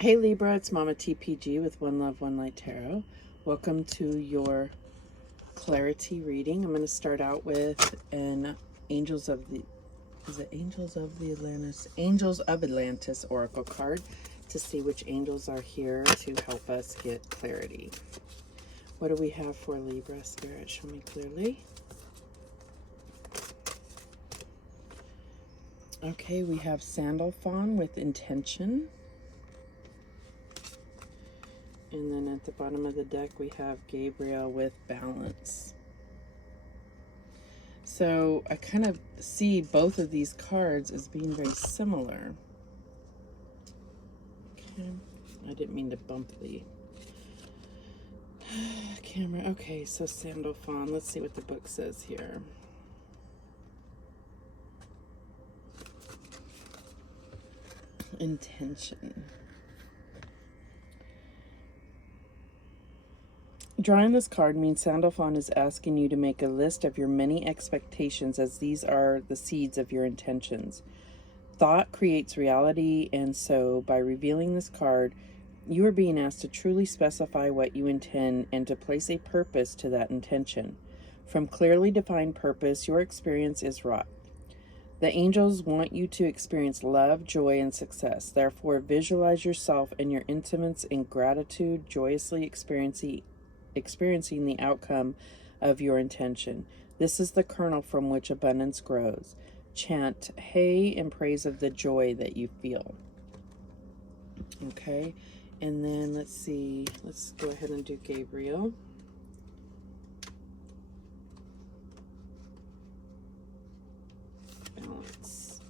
Hey Libra, it's Mama TPG with One Love, One Light Tarot. Welcome to your clarity reading. I'm going to start out with an Angels of the Atlantis? Angels of Atlantis Oracle card to see which angels are here to help us get clarity. What do we have for Libra? Spirit, show me clearly. Okay, we have Sandalphon with intention. And then at the bottom of the deck, we have Gabriel with balance. So I kind of see both of these cards as being very similar. Okay, I didn't mean to bump the camera. Okay, so Sandalphon, let's see what the book says here. Intention. Drawing this card means Sandalphon is asking you to make a list of your many expectations, as these are the seeds of your intentions. Thought creates reality, and so by revealing this card, you are being asked to truly specify what you intend and to place a purpose to that intention. From clearly defined purpose, your experience is wrought. The angels want you to experience love, joy, and success. Therefore, visualize yourself and your intimates in gratitude, joyously experiencing the outcome of your intention. This is the kernel from which abundance grows. Chant hey in praise of the joy that you feel. Okay, and then let's see, let's go ahead and do Gabriel. Balance.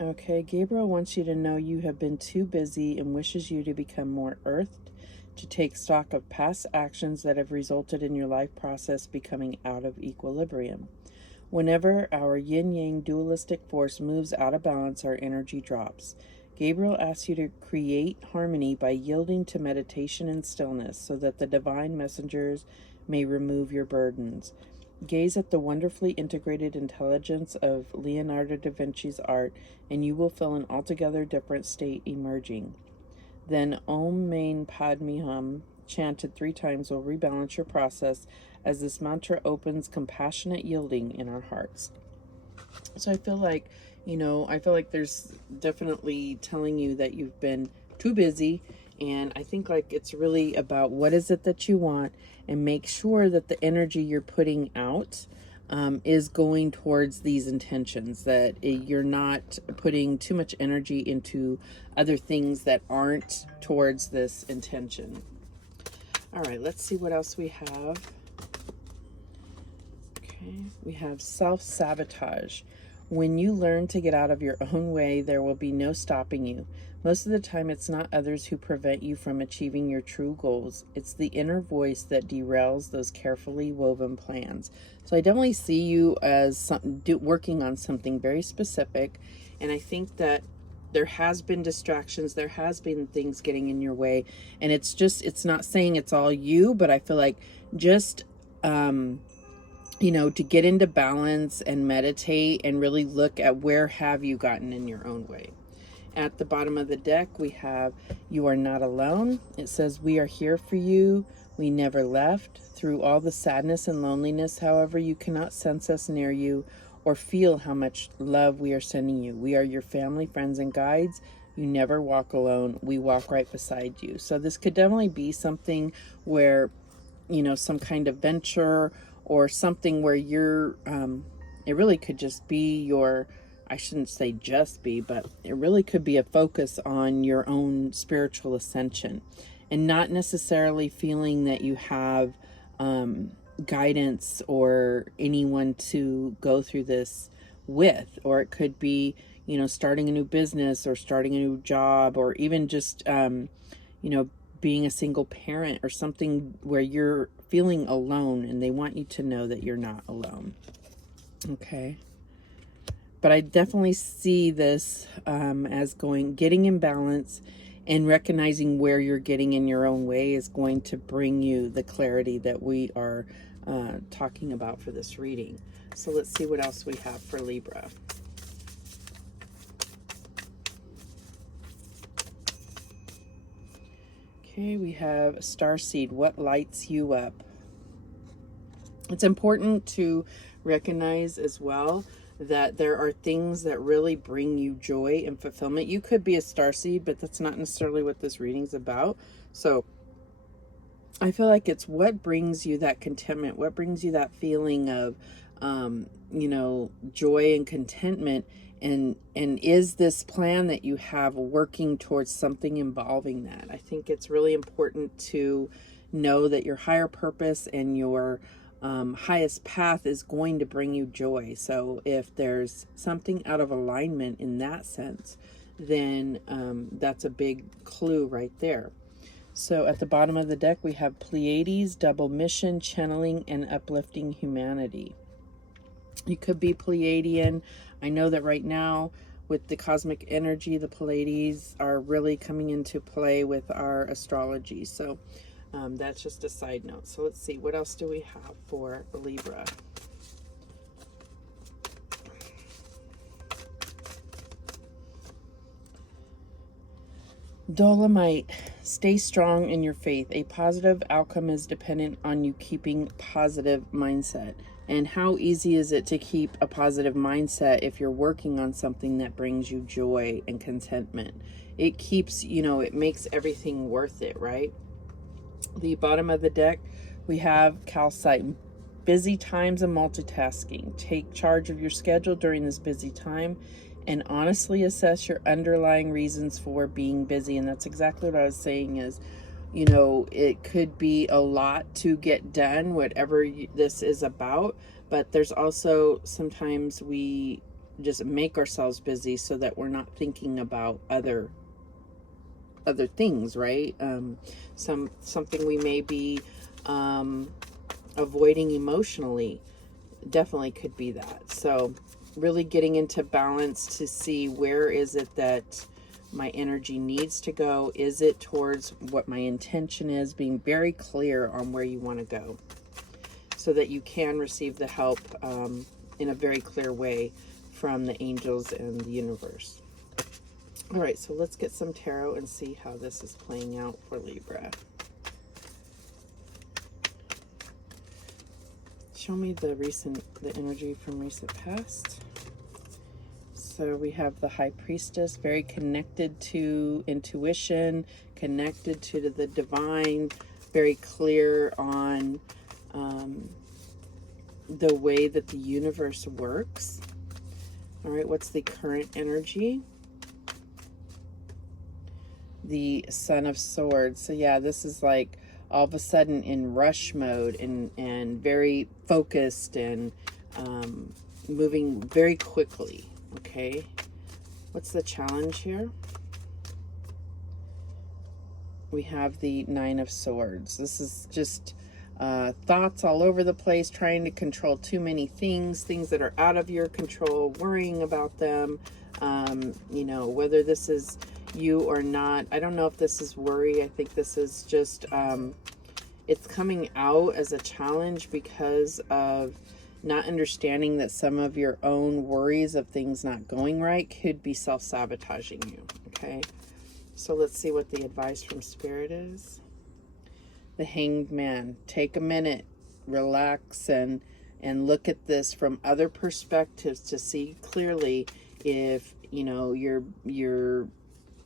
Okay, Gabriel wants you to know you have been too busy and wishes you to become more earthed, to take stock of past actions that have resulted in your life process becoming out of equilibrium. Whenever our yin-yang dualistic force moves out of balance, our energy drops. Gabriel asks you to create harmony by yielding to meditation and stillness so that the divine messengers may remove your burdens. Gaze at the wonderfully integrated intelligence of Leonardo da Vinci's art, and you will feel an altogether different state emerging. Then Om Mani Padme Hum, chanted 3 times, will rebalance your process as this mantra opens compassionate yielding in our hearts. So I feel like, there's definitely telling you that you've been too busy, and I think like it's really about what is it that you want, and make sure that the energy you're putting out is going towards these intentions, that you're not putting too much energy into other things that aren't towards this intention. All right, let's see what else we have. Okay, we have self-sabotage. When you learn to get out of your own way, there will be no stopping you. Most of the time, it's not others who prevent you from achieving your true goals. It's the inner voice that derails those carefully woven plans. So I definitely see you as working on something very specific. And I think that there has been distractions. There has been things getting in your way. And it's not saying it's all you, but I feel like just, to get into balance and meditate and really look at where have you gotten in your own way. At the bottom of the deck, we have you are not alone. It says we are here for you. We never left. Through all the sadness and loneliness, however, you cannot sense us near you or feel how much love we are sending you. We are your family, friends, and guides. You never walk alone. We walk right beside you. So this could definitely be something where, some kind of venture or something where you're, it really could just be your, I shouldn't say just be, but it really could be a focus on your own spiritual ascension, and not necessarily feeling that you have guidance or anyone to go through this with. Or it could be, starting a new business or starting a new job, or even just, being a single parent or something where you're feeling alone and they want you to know that you're not alone. Okay. But I definitely see this as getting in balance, and recognizing where you're getting in your own way is going to bring you the clarity that we are talking about for this reading. So let's see what else we have for Libra. Okay, we have Starseed. What lights you up? It's important to recognize as well that there are things that really bring you joy and fulfillment. You could be a starseed, but that's not necessarily what this reading's about. So I feel like it's what brings you that contentment, what brings you that feeling of, you know, joy and contentment. And is this plan that you have working towards something involving that? I think it's really important to know that your higher purpose and your highest path is going to bring you joy. So if there's something out of alignment in that sense, then that's a big clue right there. So at the bottom of the deck, we have Pleiades, double mission, channeling, and uplifting humanity. You could be Pleiadian. I know that right now with the cosmic energy, the Pleiades are really coming into play with our astrology. So that's just a side note. So let's see, what else do we have for Libra? Dolomite, stay strong in your faith. A positive outcome is dependent on you keeping positive mindset. And how easy is it to keep a positive mindset if you're working on something that brings you joy and contentment? It keeps, you know, it makes everything worth it, right? The bottom of the deck, we have Calcite. Busy times and multitasking. Take charge of your schedule during this busy time and honestly assess your underlying reasons for being busy. And that's exactly what I was saying is, you know, it could be a lot to get done, whatever this is about, but there's also sometimes we just make ourselves busy so that we're not thinking about other things, right? Something we may be avoiding emotionally definitely could be that. So really getting into balance to see where is it that my energy needs to go. Is it towards what my intention is? Being very clear on where you want to go so that you can receive the help in a very clear way from the angels and the universe. All right, so let's get some tarot and see how this is playing out for Libra. Show me the energy from recent past. So we have the High Priestess, very connected to intuition, connected to the divine, very clear on the way that the universe works. All right, what's the current energy? The Son of Swords. So yeah, this is like all of a sudden in rush mode and very focused and moving very quickly. Okay, what's the challenge here? We have the Nine of Swords. This is just thoughts all over the place, trying to control too many things that are out of your control, worrying about them. You know, whether this is you or not. I don't know if this is worry. I think this is just, it's coming out as a challenge because of not understanding that some of your own worries of things not going right could be self-sabotaging you. Okay, so let's see what the advice from Spirit is. The Hanged Man. Take a minute, relax, and look at this from other perspectives to see clearly if, you know, you're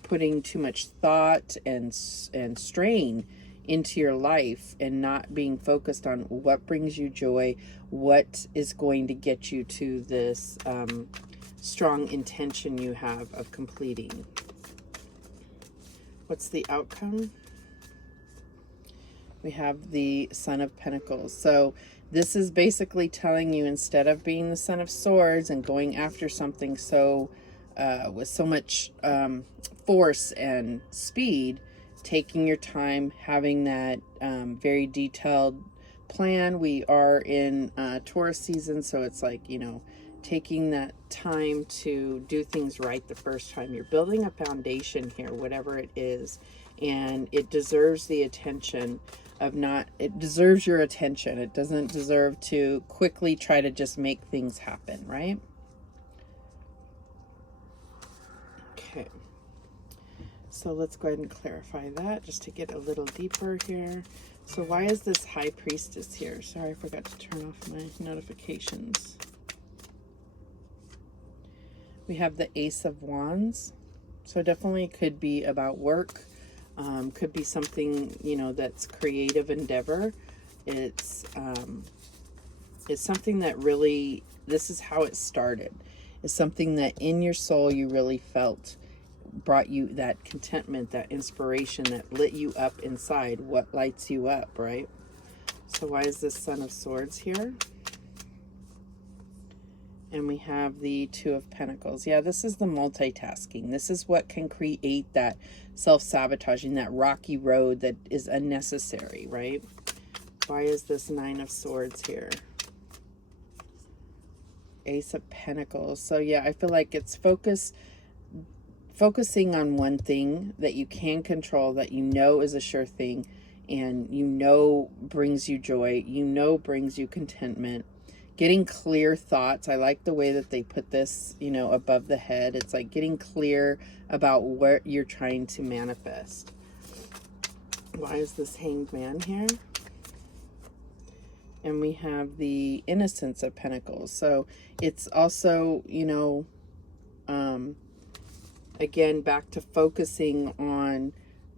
putting too much thought and strain into your life and not being focused on what brings you joy, what is going to get you to this strong intention you have of completing. What's the outcome? We have the Son of Pentacles. So this is basically telling you, instead of being the Son of Swords and going after something so with so much force and speed, taking your time, having that very detailed plan. We are in Taurus season, so it's like, you know, taking that time to do things right the first time. You're building a foundation here, whatever it is, and it deserves the attention of it deserves your attention. It doesn't deserve to quickly try to just make things happen, right? Okay. So let's go ahead and clarify that just to get a little deeper here. So why is this High Priestess here? Sorry, I forgot to turn off my notifications. We have the Ace of Wands. So definitely could be about work. Could be something, you know, that's creative endeavor. It's something that really, this is how it started. It's something that in your soul you really felt brought you that contentment, that inspiration that lit you up inside. What lights you up, right? So why is this Son of Swords here? And we have the Two of Pentacles. Yeah, this is the multitasking. This is what can create that self-sabotaging, that rocky road that is unnecessary, right? Why is this Nine of Swords here? Ace of Pentacles. So yeah, I feel like it's focusing on one thing that you can control, that you know is a sure thing, and you know brings you joy, you know brings you contentment. Getting clear thoughts. I like the way that they put this, you know, above the head. It's like getting clear about what you're trying to manifest. Why is this Hanged Man here? And we have the Innocence of Pentacles. So it's also, you know, again, back to focusing on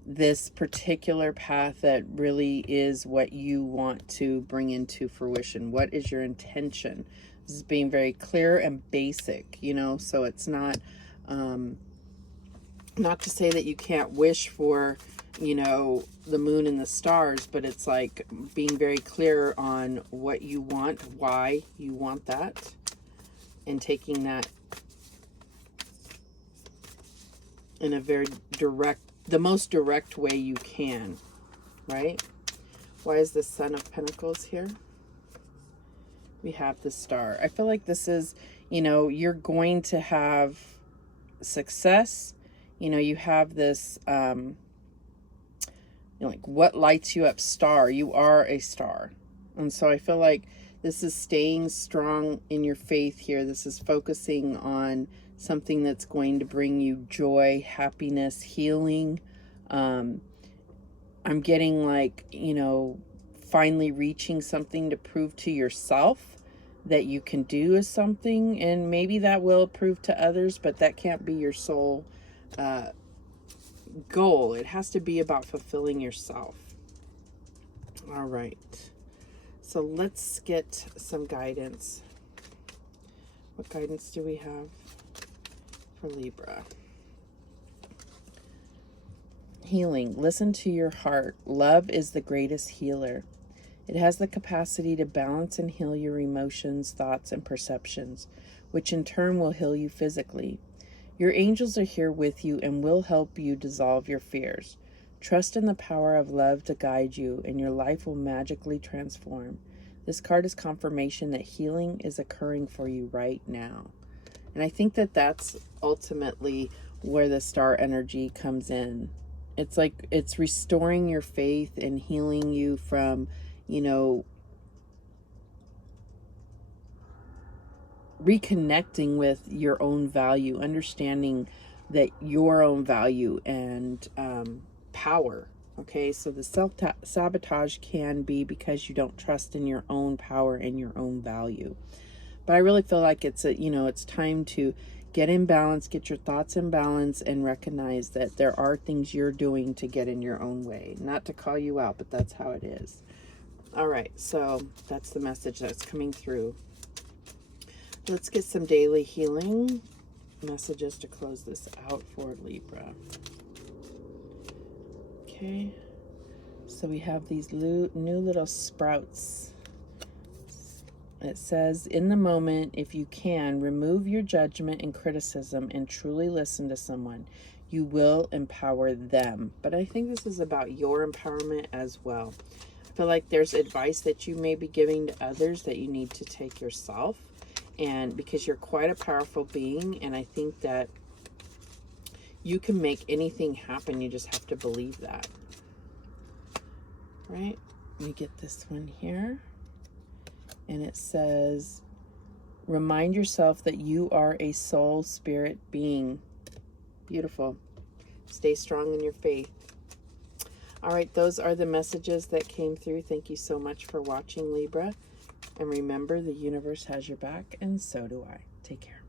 this particular path that really is what you want to bring into fruition. What is your intention? This is being very clear and basic, you know, so it's not, not to say that you can't wish for, you know, the moon and the stars, but it's like being very clear on what you want, why you want that, and taking that in a very direct, the most direct way you can, right? Why is the Son of Pentacles here? We have the Star. I feel like this is, you know, you're going to have success. You know, you have this, you know, like what lights you up, star. You are a star. And so I feel like this is staying strong in your faith here. This is focusing on something that's going to bring you joy, happiness, healing. I'm getting like, you know, finally reaching something to prove to yourself that you can do is something, and maybe that will prove to others, but that can't be your sole goal. It has to be about fulfilling yourself. All right. So let's get some guidance. What guidance do we have for Libra? Healing. Listen to your heart. Love is the greatest healer. It has the capacity to balance and heal your emotions, thoughts, and perceptions, which in turn will heal you physically. Your angels are here with you and will help you dissolve your fears. Trust in the power of love to guide you, and your life will magically transform. This card is confirmation that healing is occurring for you right now. And I think that that's ultimately where the star energy comes in. It's like it's restoring your faith and healing you from, you know, reconnecting with your own value, understanding that your own value and power. Okay, so the self-sabotage can be because you don't trust in your own power and your own value. But I really feel like it's a, you know, it's time to get in balance, get your thoughts in balance, and recognize that there are things you're doing to get in your own way. Not to call you out, but that's how it is. All right, so that's the message that's coming through. Let's get some daily healing messages to close this out for Libra. Okay, so we have these new little sprouts. It says, in the moment, if you can, remove your judgment and criticism and truly listen to someone. You will empower them. But I think this is about your empowerment as well. I feel like there's advice that you may be giving to others that you need to take yourself. And because you're quite a powerful being, and I think that you can make anything happen. You just have to believe that. Right? Let me get this one here. And it says, remind yourself that you are a soul spirit being. Beautiful. Stay strong in your faith. All right, those are the messages that came through. Thank you so much for watching, Libra. And remember, the universe has your back, and so do I. Take care.